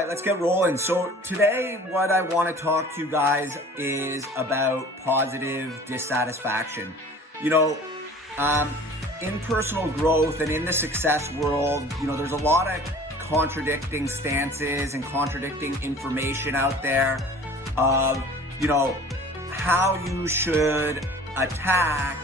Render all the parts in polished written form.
right, let's get rolling. So today what I want to talk to you guys is about positive dissatisfaction. You know, in personal growth and in the success world, you know, there's a lot of contradicting stances and contradicting information out there of, you know, how you should attack,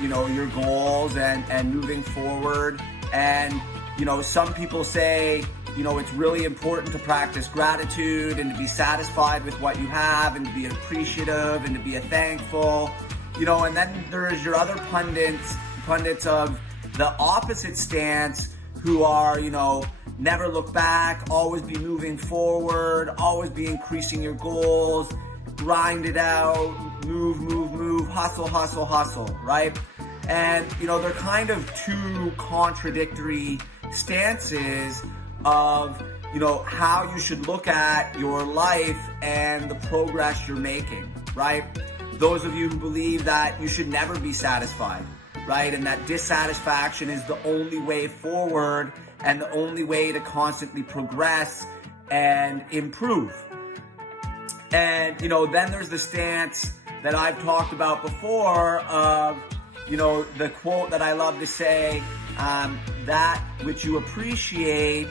you know, your goals and moving forward. And, you know, some people say, you know, it's really important to practice gratitude and to be satisfied with what you have and to be appreciative and to be thankful, you know, and then there's your other pundits of the opposite stance who are, you know, never look back, always be moving forward, always be increasing your goals, grind it out, move, hustle, right? And, you know, they're kind of two contradictory stances of, you know, how you should look at your life and the progress you're making, right? Those of you who believe that you should never be satisfied, right? And that dissatisfaction is the only way forward and the only way to constantly progress and improve. And, you know, then there's the stance that I've talked about before of, you know, the quote that I love to say, that which you appreciate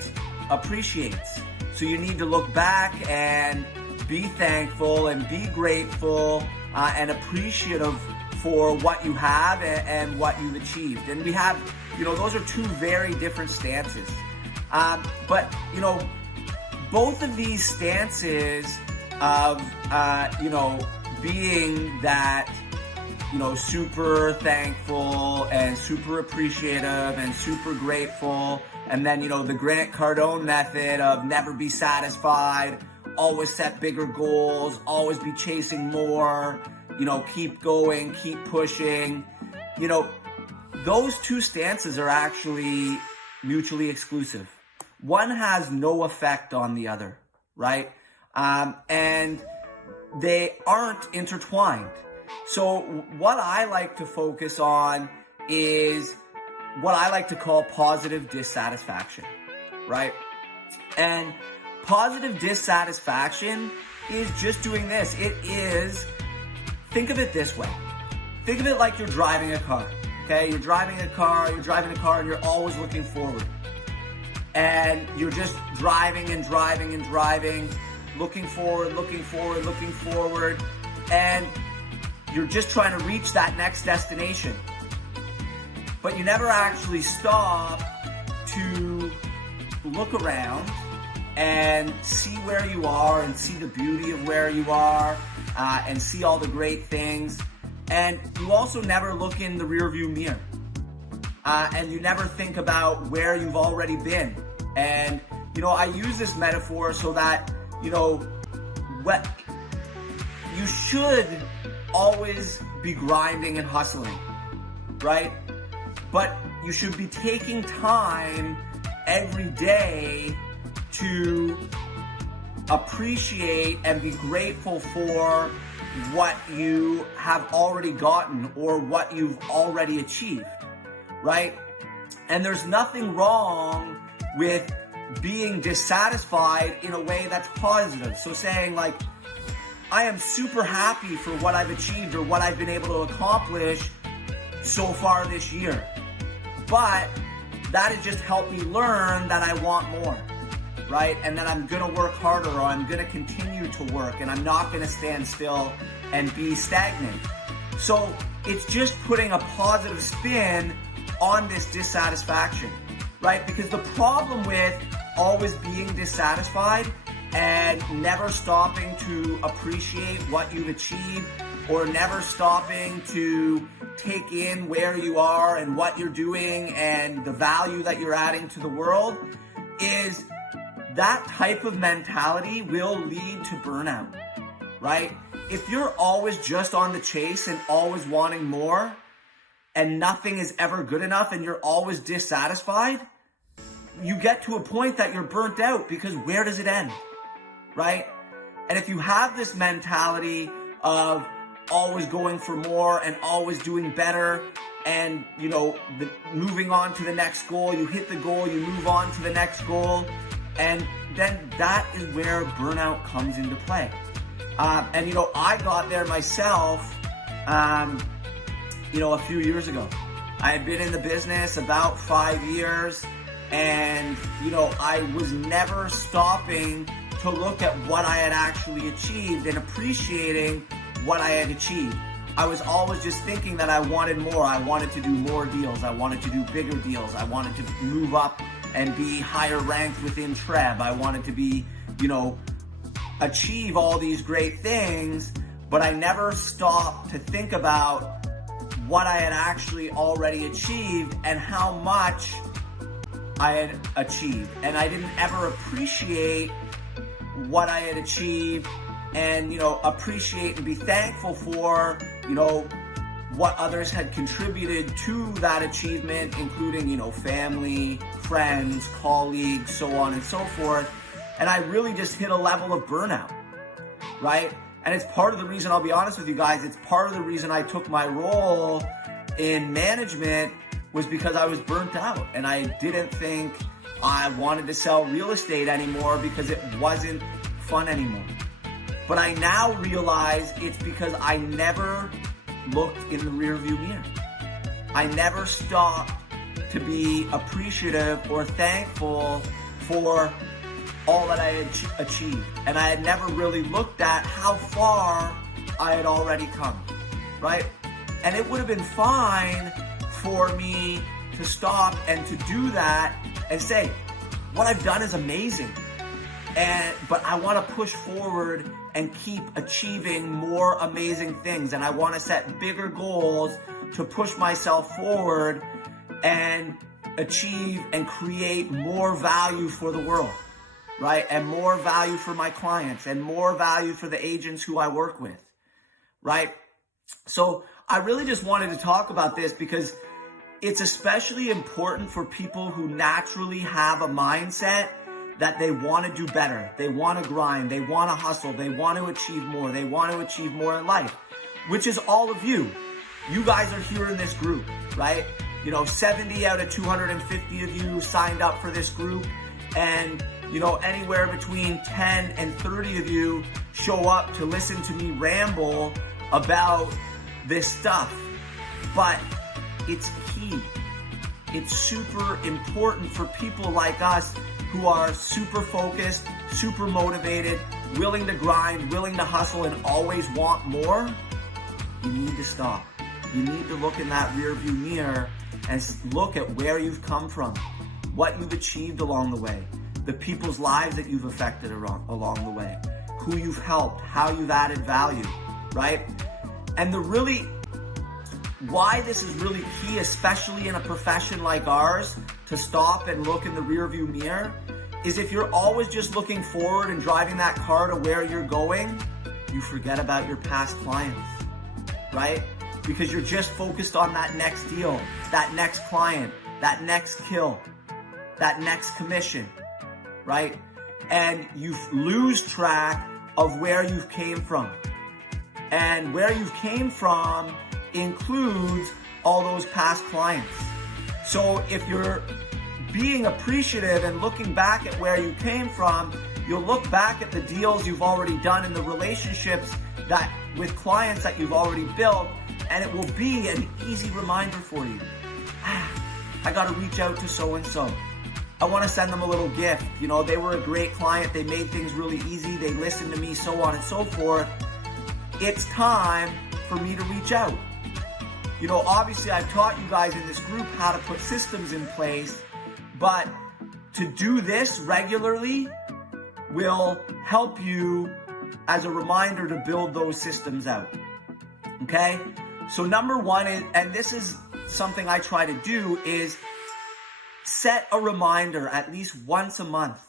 appreciates. So you need to look back and be thankful and be grateful and appreciative for what you have and what you've achieved. And we have, you know, those are two very different stances. But, you know, both of these stances of, you know, being that, you know, super thankful and super appreciative and super grateful. And then, you know, the Grant Cardone method of never be satisfied, always set bigger goals, always be chasing more, you know, keep going, keep pushing. You know, those two stances are actually mutually exclusive. One has no effect on the other, right? And they aren't intertwined. So what I like to focus on is what I like to call positive dissatisfaction, right? And positive dissatisfaction is just doing this. It is, think of it this way. Think of it like you're driving a car, okay? You're driving a car and you're always looking forward. And you're just driving, looking forward, and you're just trying to reach that next destination. But you never actually stop to look around and see where you are and see the beauty of where you are and see all the great things. And you also never look in the rearview mirror. And you never think about where you've already been. And, you know, I use this metaphor so that, you know, what you should always be grinding and hustling, right? But you should be taking time every day to appreciate and be grateful for what you have already gotten or what you've already achieved, right? And there's nothing wrong with being dissatisfied in a way that's positive. So saying like, I am super happy for what I've achieved or what I've been able to accomplish so far this year. But that has just helped me learn that I want more, right? And that I'm gonna work harder or I'm gonna continue to work and I'm not gonna stand still and be stagnant. So it's just putting a positive spin on this dissatisfaction, right? Because the problem with always being dissatisfied and never stopping to appreciate what you've achieved or never stopping to take in where you are and what you're doing and the value that you're adding to the world is that type of mentality will lead to burnout, right? If you're always just on the chase and always wanting more and nothing is ever good enough and you're always dissatisfied, you get to a point that you're burnt out because where does it end, right? And if you have this mentality of always going for more and always doing better and, you know, moving on to the next goal, you hit the goal, you move on to the next goal, and then that is where burnout comes into play. And you know, I got there myself, you know, a few years ago. I had been in the business about 5 years, and you know, I was never stopping to look at what I had actually achieved and appreciating what I had achieved. I was always just thinking that I wanted more. I wanted to do more deals. I wanted to do bigger deals. I wanted to move up and be higher ranked within Treb. I wanted to be, you know, achieve all these great things, but I never stopped to think about what I had actually already achieved and how much I had achieved. And I didn't ever appreciate what I had achieved and, you know, appreciate and be thankful for, you know, what others had contributed to that achievement, including, you know, family, friends, colleagues, so on and so forth. And I really just hit a level of burnout, right? And it's part of the reason, I'll be honest with you guys, it's part of the reason I took my role in management was because I was burnt out and I didn't think I wanted to sell real estate anymore because it wasn't fun anymore. But I now realize it's because I never looked in the rearview mirror. I never stopped to be appreciative or thankful for all that I had achieved. And I had never really looked at how far I had already come, right? And it would have been fine for me to stop and to do that and say, what I've done is amazing. But I want to push forward and keep achieving more amazing things. And I want to set bigger goals to push myself forward and achieve and create more value for the world, right? And more value for my clients and more value for the agents who I work with, right? So I really just wanted to talk about this because it's especially important for people who naturally have a mindset that they want to do better. They want to grind. They want to hustle. They want to achieve more. They want to achieve more in life, which is all of you. You guys are here in this group, right? You know, 70 out of 250 of you signed up for this group, and you know, anywhere between 10 and 30 of you show up to listen to me ramble about this stuff. But it's key. It's super important for people like us who are super focused, super motivated, willing to grind, willing to hustle, and always want more. You need to stop. You need to look in that rearview mirror and look at where you've come from, what you've achieved along the way, the people's lives that you've affected along the way, who you've helped, how you've added value, right? And why this is really key, especially in a profession like ours, to stop and look in the rearview mirror, is if you're always just looking forward and driving that car to where you're going, you forget about your past clients, right? Because you're just focused on that next deal, that next client, that next kill, that next commission, right? And you lose track of where you came from. And where you came from includes all those past clients. So if you're being appreciative and looking back at where you came from, you'll look back at the deals you've already done and the relationships that with clients that you've already built, and it will be an easy reminder for you. I got to reach out to so-and-so. I want to send them a little gift. You know, they were a great client. They made things really easy. They listened to me, so on and so forth. It's time for me to reach out. You know, obviously I've taught you guys in this group how to put systems in place, but to do this regularly will help you as a reminder to build those systems out. Okay? So number one is, and this is something I try to do, is set a reminder at least once a month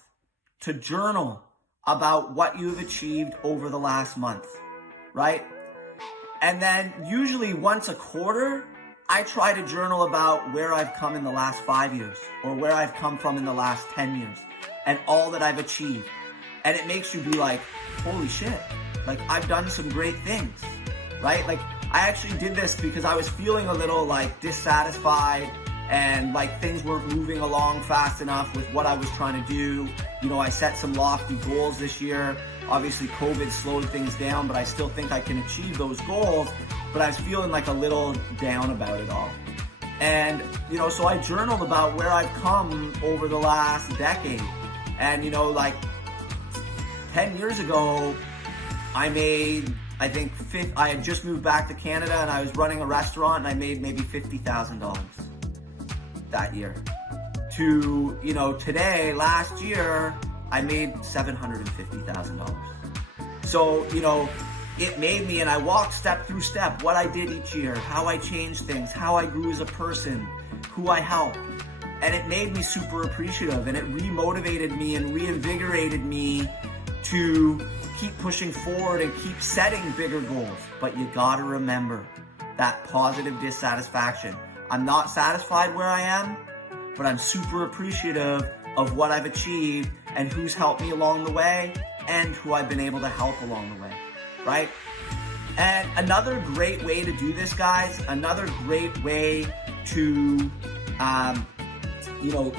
to journal about what you've achieved over the last month, right? And then usually once a quarter, I try to journal about where I've come in the last 5 years or where I've come from in the last 10 years and all that I've achieved. And it makes you be like, holy shit, like I've done some great things, right? Like I actually did this because I was feeling a little like dissatisfied and like things weren't moving along fast enough with what I was trying to do. You know, I set some lofty goals this year. Obviously COVID slowed things down, but I still think I can achieve those goals, but I was feeling like a little down about it all. And, you know, so I journaled about where I've come over the last decade. And, you know, like 10 years ago, I made, I think, I had just moved back to Canada and I was running a restaurant and I made maybe $50,000 that year. To, you know, today, last year, I made $750,000. So, you know, it made me, and I walked step through step, what I did each year, how I changed things, how I grew as a person, who I helped. And it made me super appreciative, and it remotivated me and reinvigorated me to keep pushing forward and keep setting bigger goals. But you gotta remember that positive dissatisfaction. I'm not satisfied where I am, but I'm super appreciative of what I've achieved and who's helped me along the way and who I've been able to help along the way. Right? And another great way to do this, guys, another great way to, you know,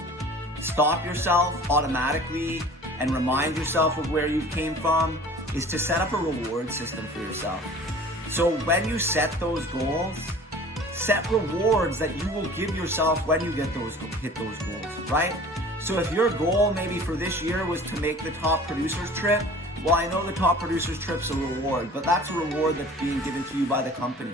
stop yourself automatically and remind yourself of where you came from is to set up a reward system for yourself. So when you set those goals, set rewards that you will give yourself when you hit those goals, right? So if your goal maybe for this year was to make the top producers trip, well, I know the top producers trip's a reward, but that's a reward that's being given to you by the company.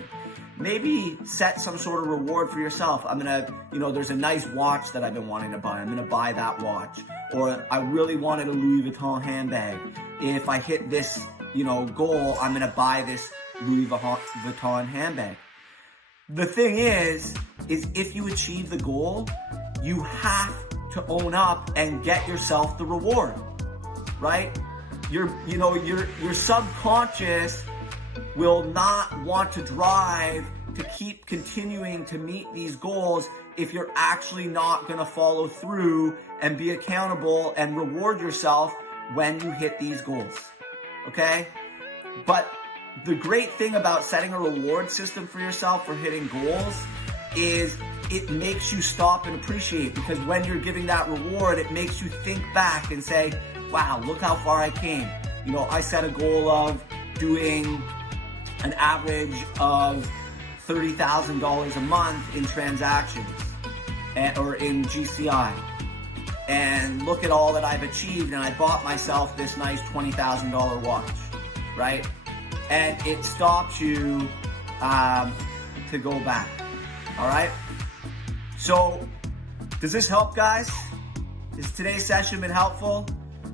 Maybe set some sort of reward for yourself. I'm gonna, you know, there's a nice watch that I've been wanting to buy. I'm gonna buy that watch. Or I really wanted a Louis Vuitton handbag. If I hit this, you know, goal, I'm gonna buy this Louis Vuitton handbag. The thing is if you achieve the goal, you have to own up and get yourself the reward, right? Your subconscious will not want to drive to keep continuing to meet these goals if you're actually not going to follow through and be accountable and reward yourself when you hit these goals, okay? But the great thing about setting a reward system for yourself for hitting goals is it makes you stop and appreciate, because when you're giving that reward, it makes you think back and say, wow, look how far I came. You know, I set a goal of doing an average of $30,000 a month in transactions or in GCI. And look at all that I've achieved, and I bought myself this nice $20,000 watch, right? And it stops you to go back, all right? So, does this help, guys? Has today's session been helpful?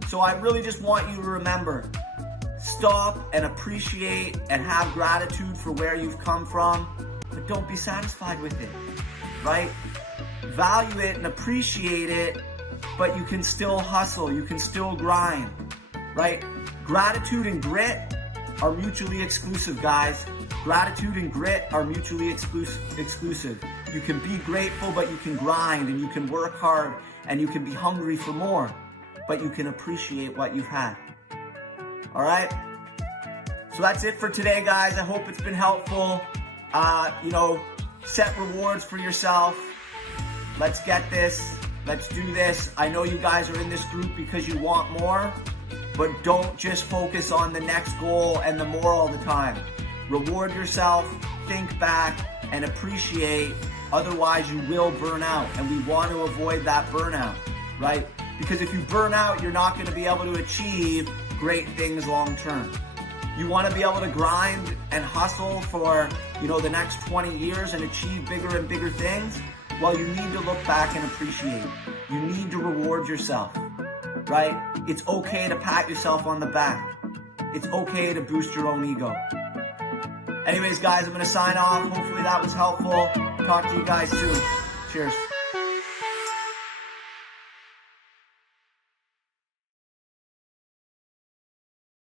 So I really just want you to remember, stop and appreciate and have gratitude for where you've come from, but don't be satisfied with it, right? Value it and appreciate it, but you can still hustle, you can still grind, right? Gratitude and grit are mutually exclusive, guys. Gratitude and grit are mutually exclusive. You can be grateful, but you can grind and you can work hard and you can be hungry for more, but you can appreciate what you've had. All right? So that's it for today, guys. I hope it's been helpful. You know, set rewards for yourself. Let's get this. Let's do this. I know you guys are in this group because you want more, but don't just focus on the next goal and the more all the time. Reward yourself, think back, and appreciate. Otherwise, you will burn out, and we want to avoid that burnout, right? Because if you burn out, you're not going to be able to achieve great things long term. You want to be able to grind and hustle for, you know, the next 20 years and achieve bigger and bigger things. Well, you need to look back and appreciate. You need to reward yourself, right? It's okay to pat yourself on the back. It's okay to boost your own ego. Anyways, guys, I'm going to sign off. Hopefully that was helpful. Talk to you guys soon. Cheers.